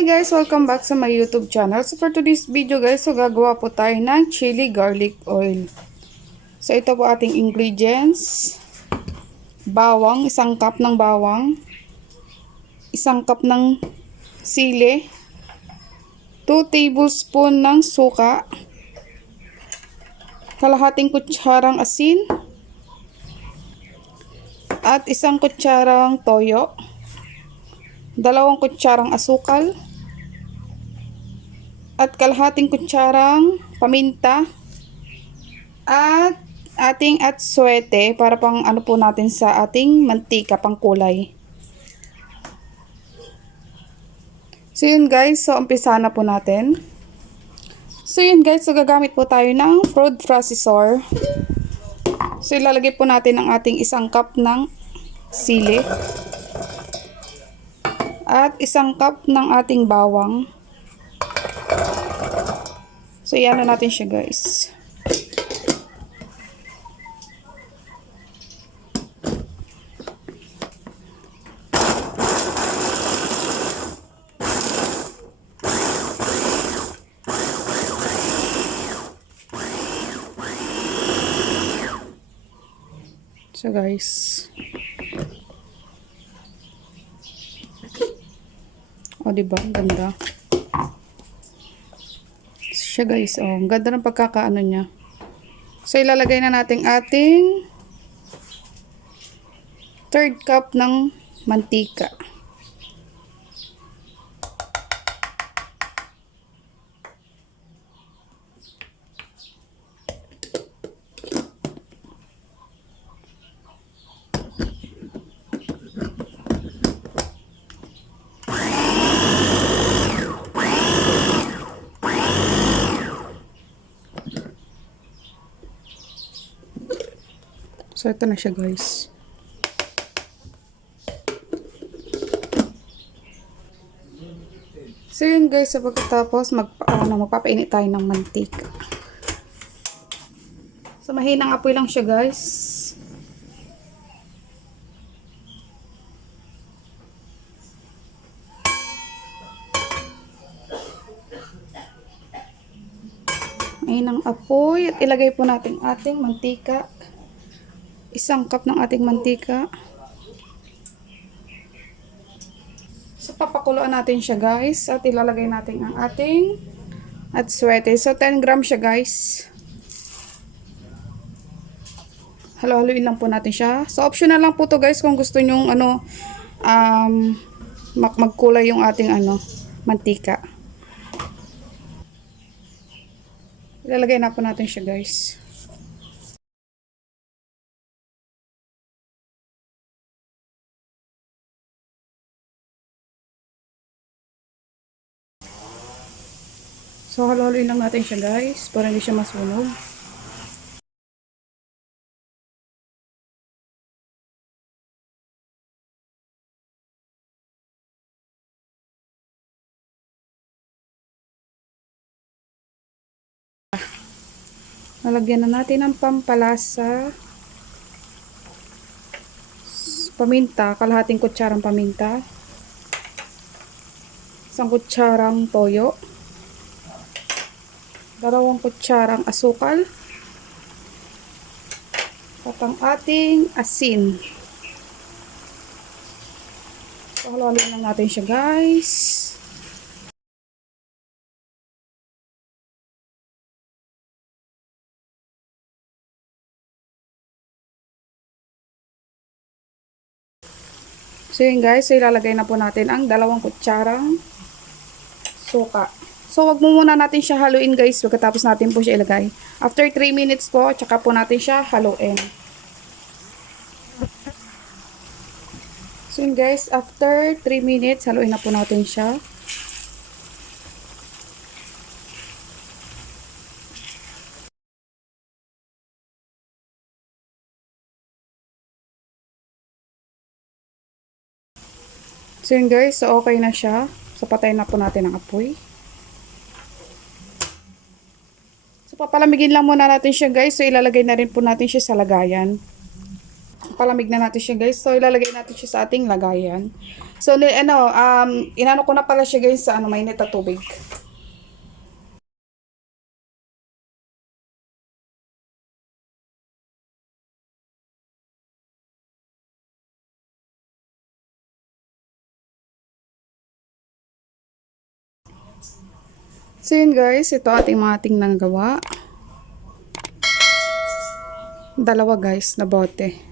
Hi guys! Welcome back sa my YouTube channel. So for today's video guys, so gagawa po tayo ng chili garlic oil. So ito po ating ingredients. Bawang, isang cup ng bawang. Isang cup ng sili. 2 tablespoon ng suka. Kalahating kutsarang asin. At isang kutsarang toyo. 2 kutsarang asukal. At kalahating kutsarang paminta. At ating atsuete para pang ano po natin sa ating mantika, pang kulay. So yun guys, so umpisa na po natin. So yun guys, so gagamit po tayo ng food processor. So ilalagay po natin ang ating isang cup ng sili. At isang cup ng ating bawang. So iyan na natin siya guys. So guys. O diba? Ang ganda. Siya guys. O, ang ganda ng pagkakaano niya. So ilalagay na natin ating 3rd cup ng mantika. So, ito na siya guys. So, yun guys. So, pagkatapos, magpapainit tayo ng mantika. So, mahinang apoy lang siya guys. Mahinang apoy. At ilagay po natin ating mantika. Isang cup ng ating mantika. So, papakuluan natin siya guys. At ilalagay natin ang ating atsuete. So, 10 grams siya guys. Halo-haloin lang po natin siya. So, optional lang po to guys kung gusto nyong magkulay yung ating mantika. Ilalagay na po natin siya guys. So, halo-haloin lang natin siya guys para hindi siya masunog. Nalagyan na natin ng pampalasa. Paminta, kalahating kutsarang paminta. Isang kutsarang toyo. 2 kutsarang asukal. At ang ating asin. So, halo-haloin lang natin siya guys. So yun guys, so ilalagay na po natin ang 2 kutsarang suka. So wag mo muna natin siya haluin guys, pagkatapos natin po siya ilagay. After 3 minutes po, tsaka po natin siya haluin. So yun guys, after 3 minutes, haluin na po natin siya. So yun guys, so okay na siya. So patayin na po natin ang apoy. So papalamigin lang muna natin siya guys. So ilalagay na rin po natin siya sa lagayan. palamig na natin siya guys. So ilalagay natin siya sa ating lagayan. So inano ko na pala siya guys sa mainit na tubig. So yun guys, ito ating nagawa. Dalawa guys na bote.